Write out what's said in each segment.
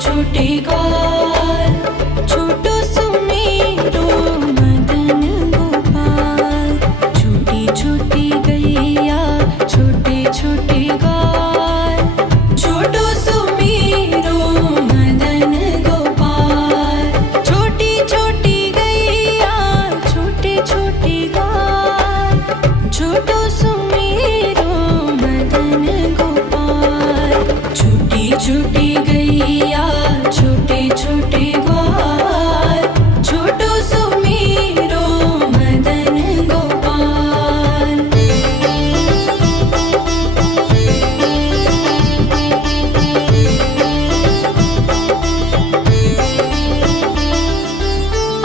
छोटे ग्वाल, छोटो सुमेरो मदन गोपाल। छोटी छोटी गैया छोटे छोटे ग्वाल, छोटो सुमेरो मदन गोपाल। छोटी छोटी गैया छोटे छोटे ग्वाल, छोटो सुमेरो मदन गोपाल। छोटी छोटी गैया छोटे छोटे ग्वाल, छोटो सुमेरो मदन गोपाल।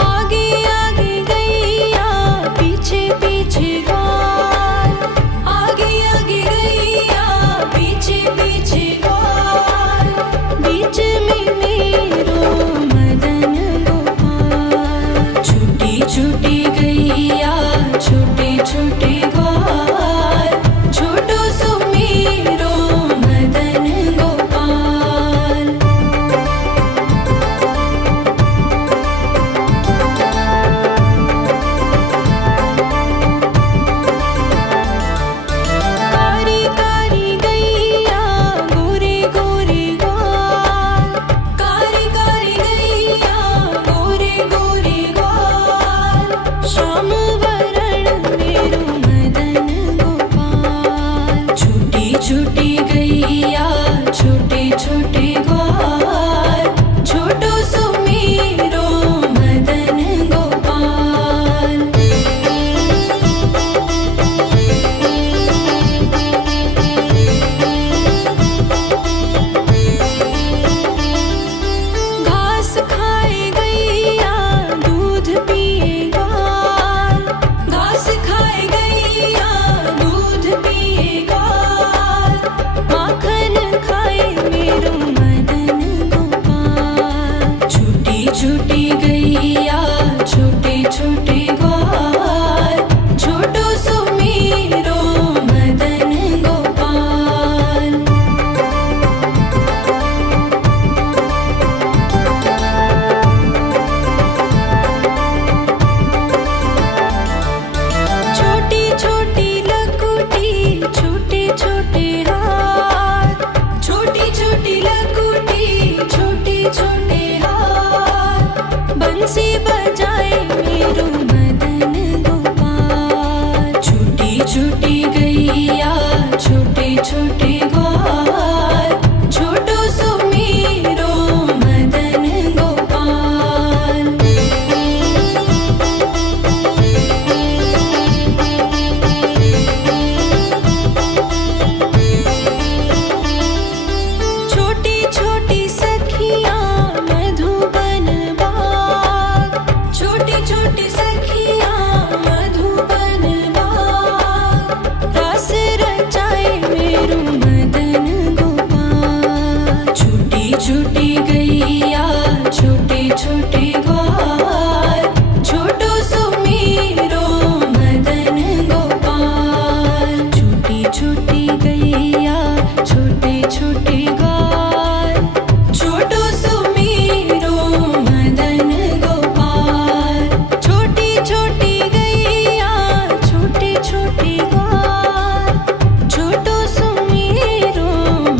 आगे आगे गैया पीछे पीछे ग्वाल, आगे आगे गैया पीछे पीछे ग्वाल। बीच में मेरो मदन गोपाल। छोटी छोटी गैया छोटे छोटे ग्वाल, छोटो सुमेरो मदन गोपाल। कारी कारी गैया गोरे गोरे ग्वाल, कारी कारी गैया गोरे गोरे ग्वाल। श्याम वरण मेरो मदन गोपाल। छोटी छोटी गैया छोटे छोटे ग्वाल, छोटो सुमेरो मदन गोपाल। घास खाए गैया दूध पिए ग्वाल, घास खाए गैया दूध पिए ग्वाल। माखन खाए मेरो मदन गोपाल। छोटी छोटी गैया छोटे छोटे ग्वाल, छोटो सुमेरो मदन गोपाल। छोटी छोटी लकुटी छोटे छोटे हाथ, छोटी छोटी लकुटी छोटे छोटे हाथ। बंसी बजाए मेरो मदन गोपाल। छोटी छोटी गैया छोटे छोटे ग्वाल, छोटो सुमेरो मदन गोपाल। छोटी छोटी सखियाँ मधुबन बाग, छोटी छोटी सखियाँ मधुबन बाग। रस रचाए मेरो मदन गोपाल। छोटी छोटी गैया छोटे छोटे ग्वाल, छोटो सुमेरो मदन गोपाल। छोटी छोटी गैया छोटे छोटे ग्वाल, छोटो सुमेरो मदन गोपाल। छोटी छोटी गैया छोटे छोटे ग्वाल, छोटो सुमेरो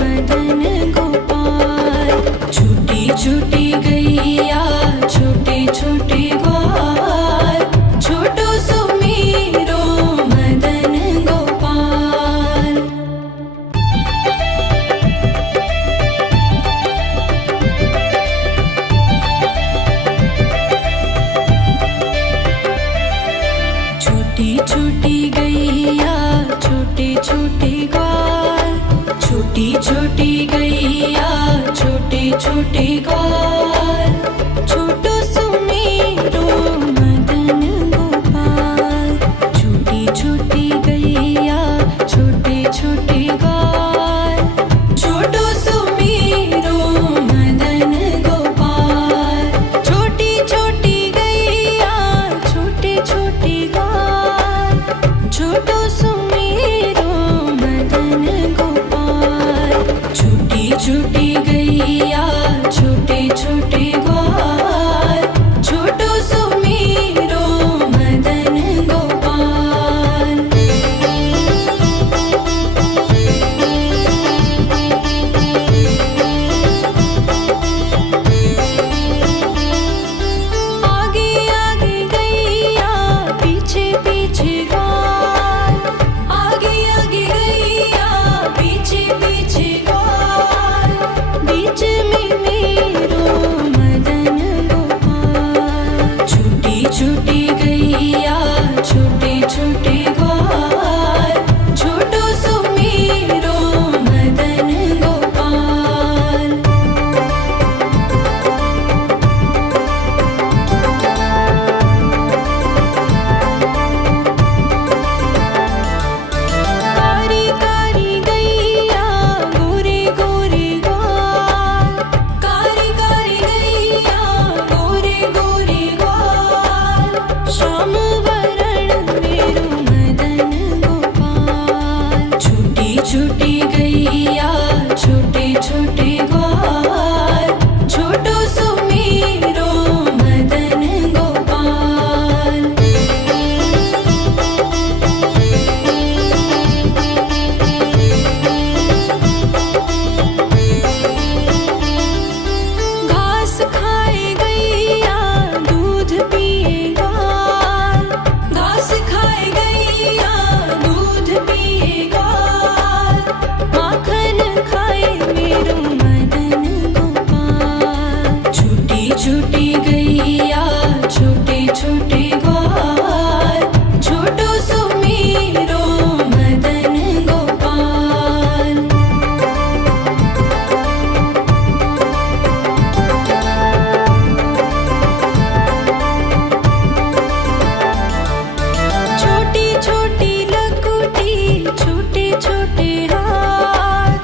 मदन गोपाल। छोटी छोटी गैया छोटे छोटे ग्वाल, छोटो सुमेरो मदन गोपाल। छोटी छोटी गैया छोटे छोटे ग्वाल, छोटी छोटी गैया छोटे छोटे ग्वाल, छोटो सुमेरो मदन गोपाल। छोटी छोटी गैया छोटे छोटे ग्वाल, छोटो सुमेरो मदन गोपाल। छोटी छोटी गैया छोटे छोटे ग्वाल, छोटो सुमेरो मदन गोपाल। छोटी छोटी गैया छोटे गैया छोटे छोटे ग्वाल छोटो सुमेरो मदन गोपाल। घास खाए गैया दूध पिए ग्वाल घास खाए गैया दूध पिए ग्वाल माखन खाए मेरो मदन गोपाल। छोटी छोटी गैया छोटे छोटे ग्वाल छोटो सुमेरो मदन गोपाल। छोटी छोटी लकुटी छोटे छोटे हाथ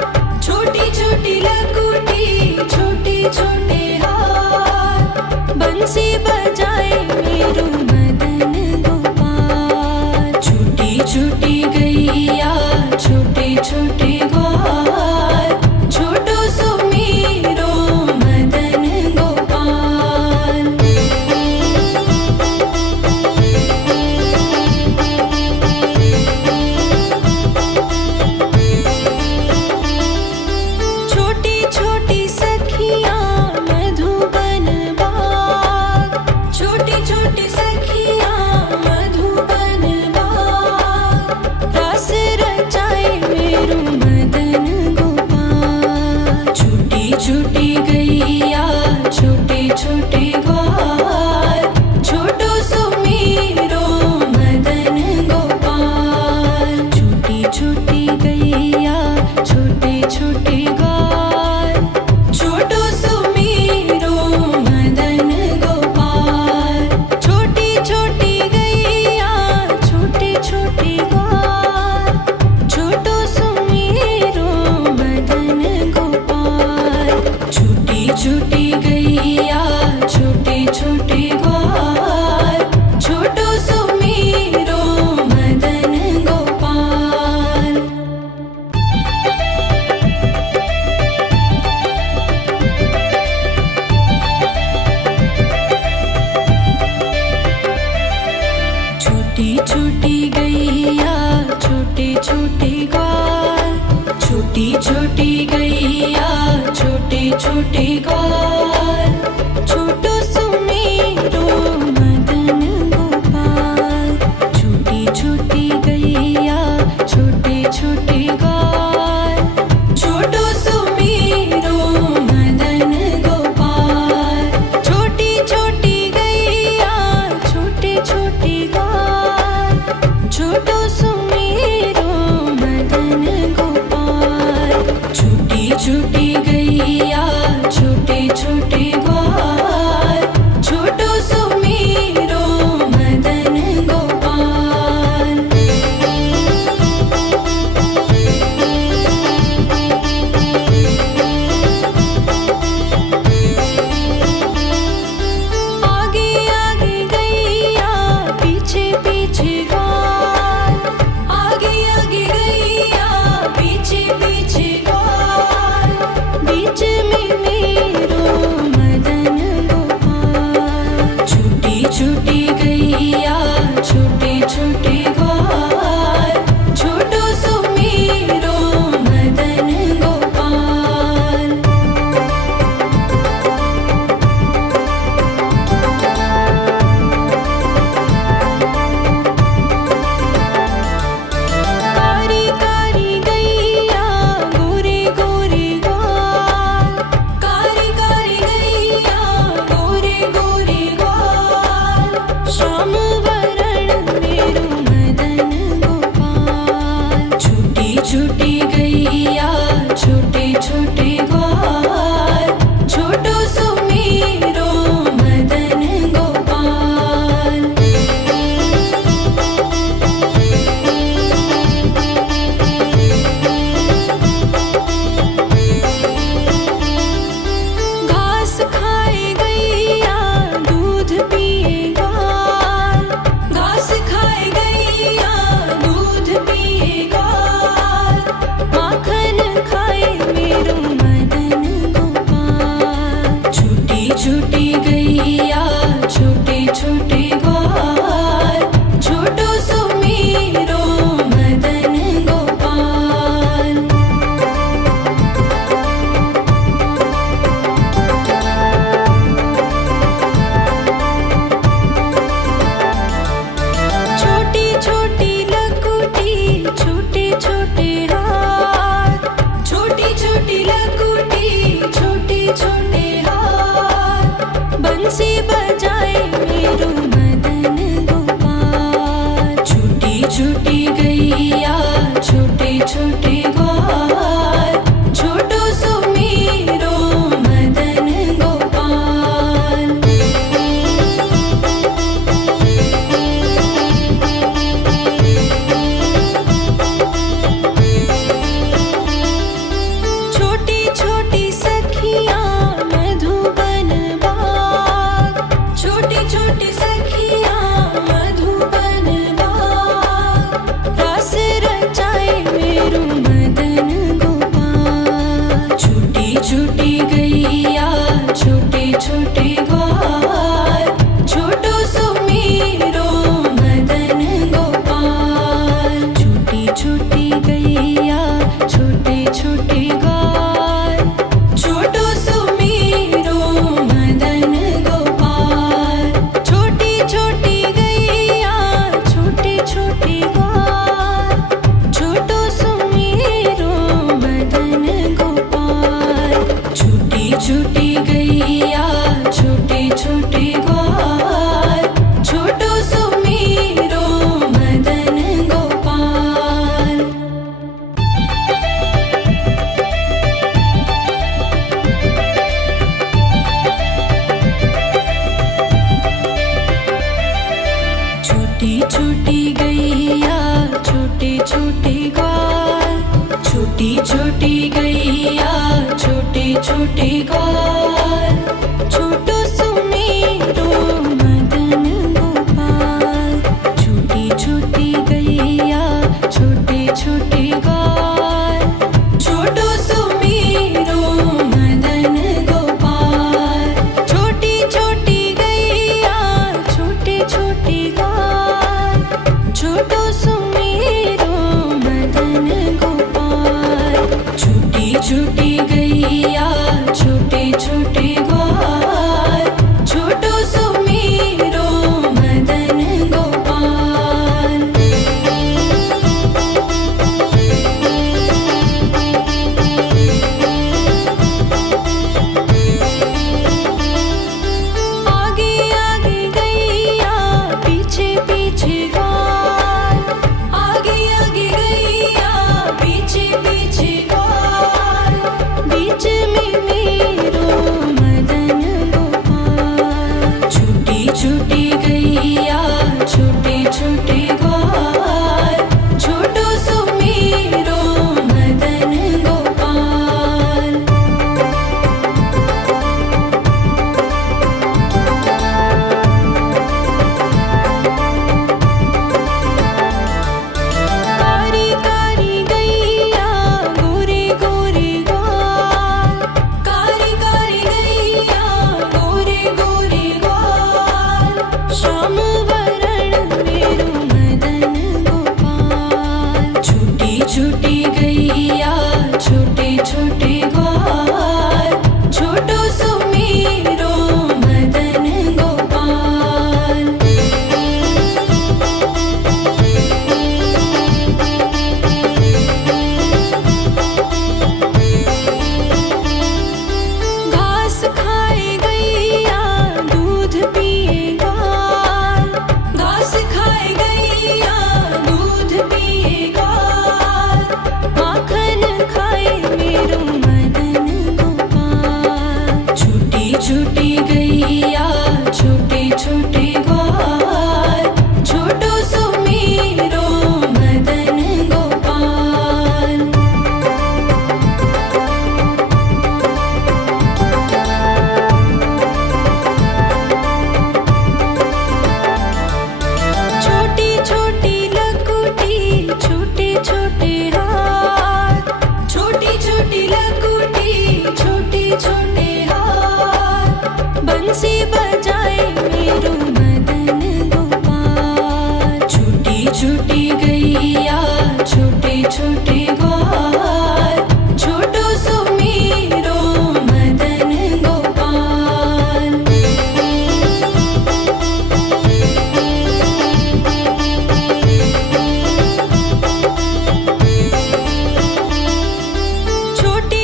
छोटी छोटी लकुटी छोटे छोटे हाथ बंसी बजाए मेरो मदन गोपाल। छोटी छोटी गैया छोटे छोटे ग्वाल छोटो सुमेरो मदन गोपाल। छोटी छोटी सखियाँ मधुबन बाग छोटी छोटी सखियाँ मधुबन बाग रास रचाए मेरो मदन गोपाल। छोटी छोटी गैया छोटे छोटे ग्वाल छोटो सुमेरो मदन गोपाल। छोटी छोटी गैया छोटे छोटे ग्वाल छोटो सुमेरो मदन गोपाल। छोटी छोटी गैया छोटे छोटे ग्वाल छोटो सुमेरो मदन गोपाल। छोटी छोटी गैया छोटे छोटे ग्वाल छोटो सुमेरो मदन गोपाल। छोटी छोटी गैया छोटे छोटे ग्वाल छोटी छोटी गैया छोटे छोटे ग्वाल छोटो सुमेरो मदन गोपाल। छोटी छोटी गैया छोटे छोटे ग्वाल छोटो सुमेरो मदन गोपाल। छोटी छोटी गैया छोटे छोटे ग्वाल छोटो सुमेरो मदन गोपाल। छोटी लकुटी छोटे छोटे हाथ बंसी बजाए मेरो मदन गोपाल। छोटी छोटी गैया छोटे छोटे ग्वाल छोटो सो मेरो मदन गोपाल। छोटी छोटी सखियाँ मधुबन बाग छोटी छोटी सखियाँ मधुबन बाग रस रचाए मेरो मदन गोपाल। छोटी छोटी गैया छोटे छोटे ग्वाल छोटो सो मेरो मदन गोपाल। छोटी छोटी गैया छोटे छोटे ग्वाल छोटो सो मेरो मदन गोपाल। छोटी छोटी गैया छोटे छोटे ग्वाल छोटो सो मेरो मदन गोपाल। छोटी छोटी गैया छोटे छोटे ग्वाल छोटो सो मेरो मदन गोपाल। छोटी छोटी गैया छोटे छोटे ग्वाल छोटी छोटी गैया छोटे छोटे ग्वाल छोटो सो मेरो मदन गोपाल। छोटी छोटी गैया छोटे छोटे ग्वाल छोटो सो मेरो मदन गोपाल। छोटी छोटी गैया छोटे छोटे ग्वाल छोटो सो मेरो मदन गोपाल। छोटी छोटी गैया छोटे छोटे ग्वाल छोटो सो मेरो मदन गोपाल। आगे आगे गैया पीछे पीछे ग्वाल आगे आगे गैया पीछे पीछे ग्वाल बीच में मेरो मदन गोपाल। छोटी छोटी गैया छोटे छोटे ग्वाल छोटो सो मेरो मदन गोपाल। कारी कारी गैया गोरे गोरे ग्वाल कारी कारी गैया गोरे गोरे ग्वाल श्याम वरण मेरो मदन गोपाल। छोटी छोटी गैया छोटे छोटे ग्वाल छोटो सो मेरो मदन गोपाल। घास खाए गैया दूध पिए ग्वाल घास खाए गैया दूध पिए ग्वाल माखन खाए मेरो मदन गोपाल। छोटी छोटी गैया छोटे छोटे ग्वाल छोटो सो मेरो मदन गोपाल। छोटी छोटी लकुटी छोटे छोटे हाथ छोटी छोटी लकुटी छोटे छोटे हाथ बंसी बजाए मेरो मदन गोपाल। छोटी छोटी गैया छोटे छोटे ग्वाल छोटो सो मेरो मदन गोपाल। छोटी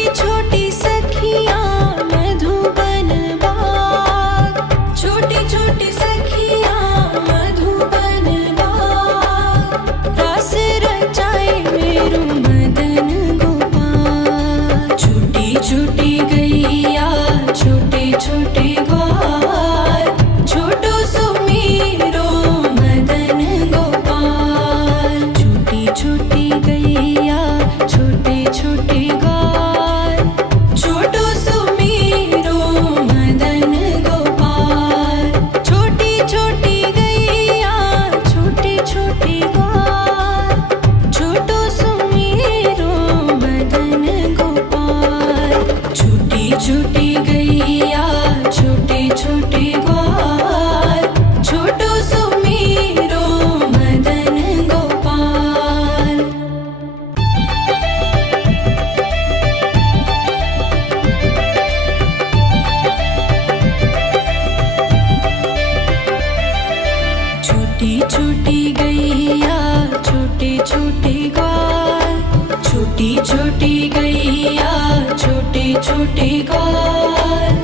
छोटे ग्वाल,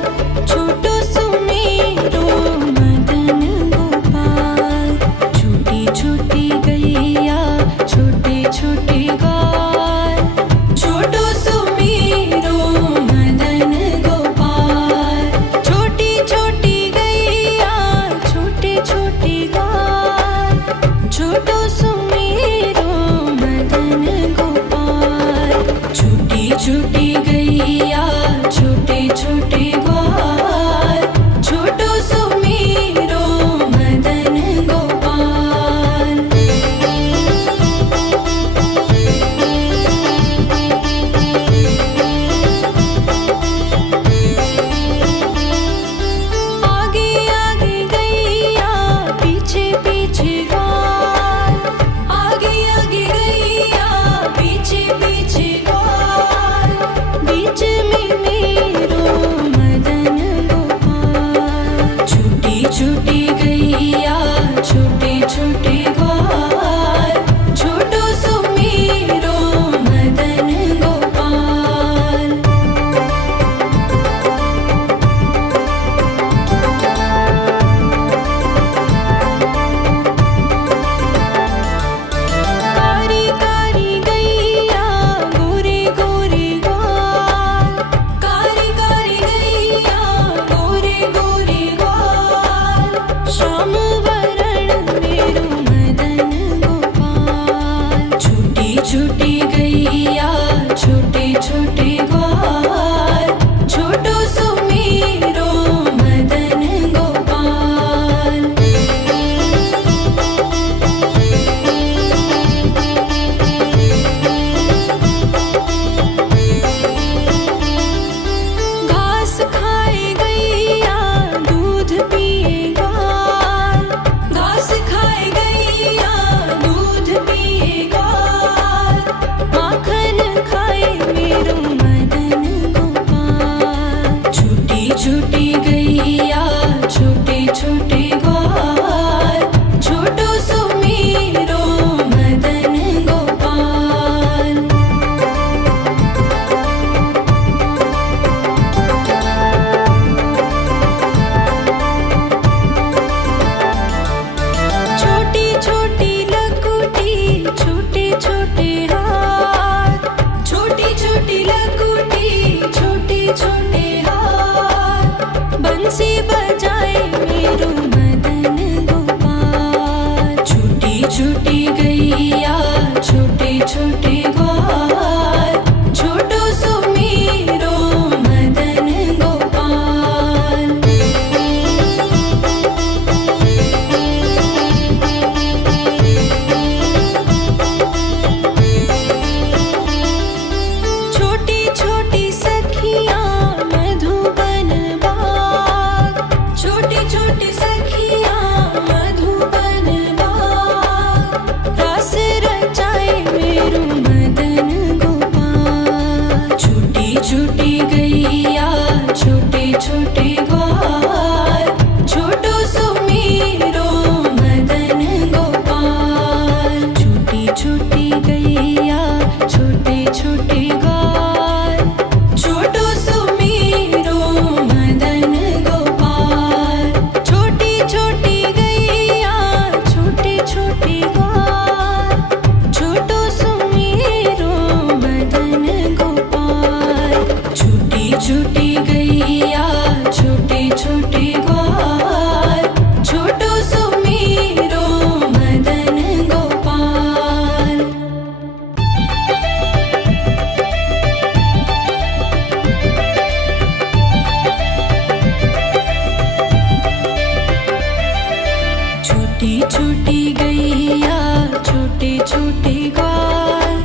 छोटो सुमेरो मदन गोपाल। छोटी छोटी गैया छोटे छोटे ग्वाल, छोटो सुमेरो मदन गोपाल। छोटी छोटी गैया छोटे छोटे ग्वाल, छोटो सुमेरो मदन गोपाल। छोटी छोटी गैया छोटे छोटे ग्वाल, छोटो सुमेरो मदन गोपाल। आगे आगे गैया पीछे पीछे ग्वाल, आगे आगे गैया पीछे पीछे ग्वाल। बीच में मेरो मदन गोपाल। छोटी छोटी गैया छोटे छोटे ग्वाल, छोटो सुमेरो मदन गोपाल। कारी कारी गैया गोरे गोरे ग्वाल, कारी कारी गैया गोरे गोरे ग्वाल। श्याम वरण मेरो मदन गोपाल। छोटी छोटी गैया छोटे छोटे ग्वाल, छोटो सुमेरो मदन गोपाल। घास खाए गैया दूध पिए ग्वाल, घास खाए गैया दूध पिए ग्वाल। माखन खाए मेरो मदन गोपाल। छोटी छोटी गैया छोटे छोटे ग्वाल, छोटो सुमेरो मदन गोपाल। छोटी छोटी लकुटी छोटे छोटे हाथ, छोटी छोटी लकुटी छोटे छोटे हाथ। बंसी बजाए मेरो मदन गोपाल। छोटी छोटी गैया छोटे छोटे ग्वाल, छोटो सुमेरो मदन गोपाल। छोटी छोटी सखियाँ मधुबन बाग, छोटी छोटी सखियाँ मधुबन बाग। रास रचाए मेरो मदन गोपाल। छोटी छोटी गैया छोटे छोटे ग्वाल, छोटो सुमेरो मदन गोपाल। छोटी छोटी गैया छोटे छोटे ग्वाल, छोटो सुमेरो मदन गोपाल। छोटी छोटी गैया छोटे छोटे ग्वाल, छोटो सुमेरो मदन गोपाल। छोटी छोटी गैया छोटे छोटे ग्वाल, छोटो सुमेरो मदन गोपाल। छोटी छोटी गैया छोटे छोटे ग्वाल,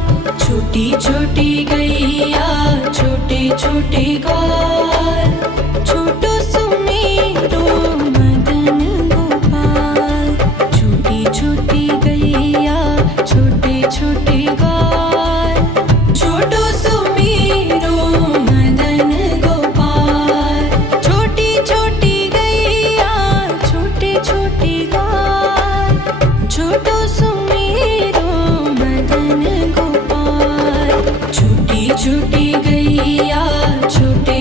छोटी छोटी गैया छोटे छोटे ग्वाल। छोटो सुमेरो मदन गोपाल। छोटी छोटी गैया छोटे छोटे ग्वाल, छोटो सुमेरो मदन गोपाल। छोटी छोटी गैया छोटे छोटे ग्वाल, छोटो सुमेरो मदन गोपाल। छोटी छोटी गैया छोटे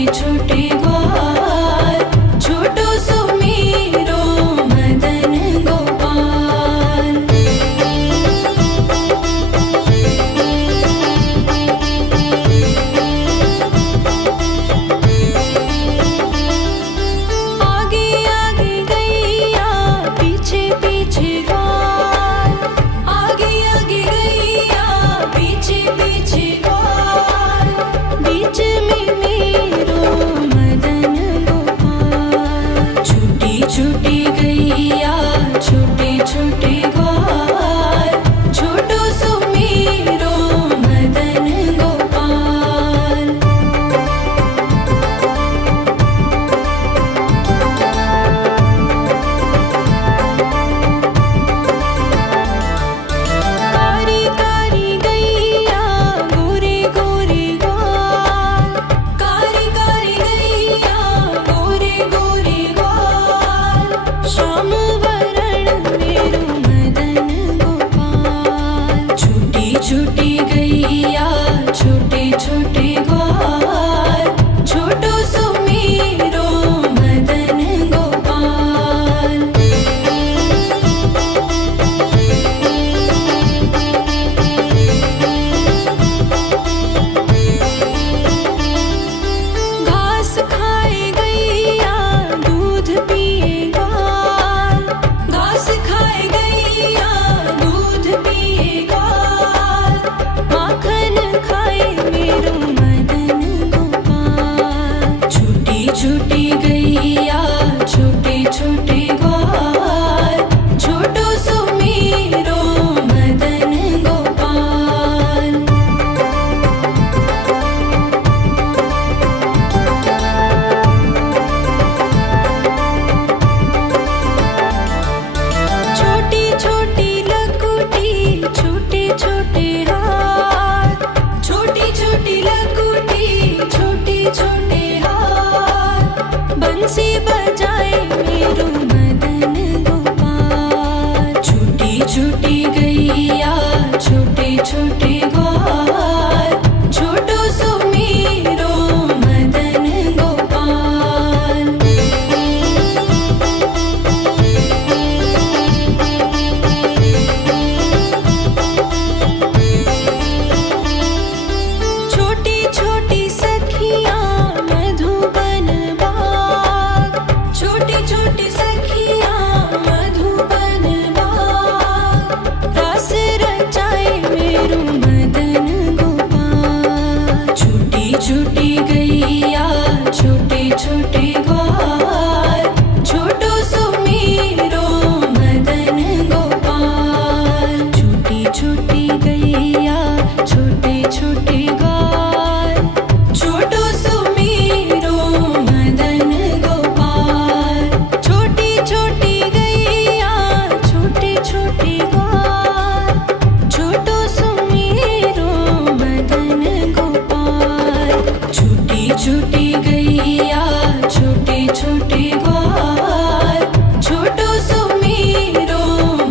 छोटी गैया छोटे छोटे ग्वाल, छोटो सुमीरो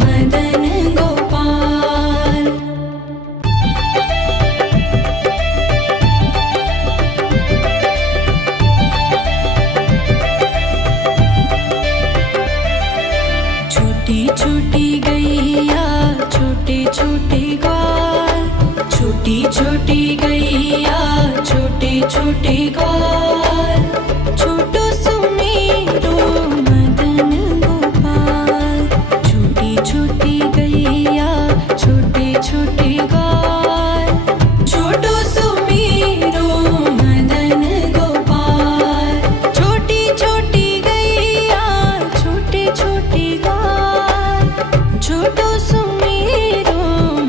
मदन गोपाल। छोटी छोटी गैया छोटे छोटे ग्वाल, छोटी छोटी गैया छोटे छोटे ग्वाल, छोटो सुमीरो मदन गोपाल। छोटी छोटी गैया छोटे छोटे ग्वाल, छोटो सुमीरो मदन गोपाल। छोटी छोटी गैया छोटे छोटे ग्वाल, छोटो सुमीरो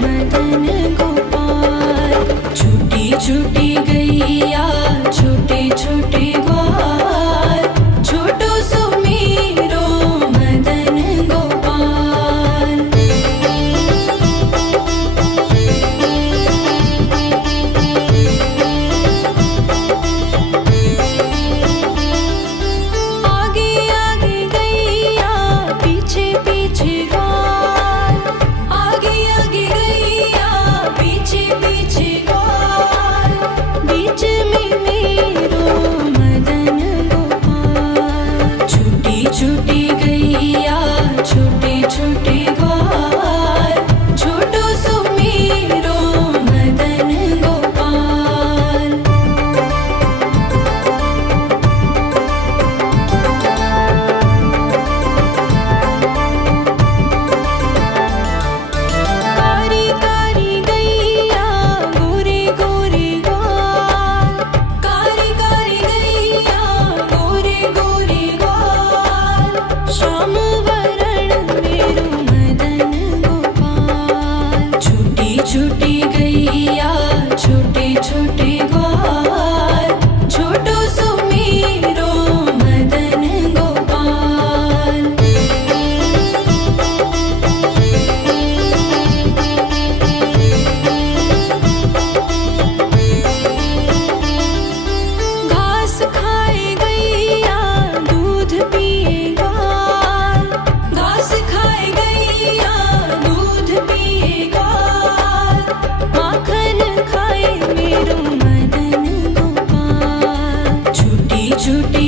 मदन गोपाल। छोटी छोटी गैया छोटे छोटे ग्वाल, छोटो सुमीरो मदन गोपाल। आगे आगे गैया पीछे पीछे ग्वाल, आगे आगे गैया पीछे पीछे ग्वाल, बीच में मेरो मदन गोपाल। छोटी छोटी गैया छोटे छोटे ग्वाल, छोटो सुमीरो मदन गोपाल। कारी कारी गैया गोरे गोरे ग्वाल, कारी कारी गैया गोरे गोरे ग्वाल, श्याम वरण मेरो मदन गोपाल। छोटी छोटी गैया छोटे छोटे ग्वाल, छोटो सुमीरो मदन गोपाल। घास खाए गैया दूध पिए ग्वाल, घास खाए गैया दूध पिए ग्वाल, माखन खाए मेरो मदन गोपाल। छोटी छोटी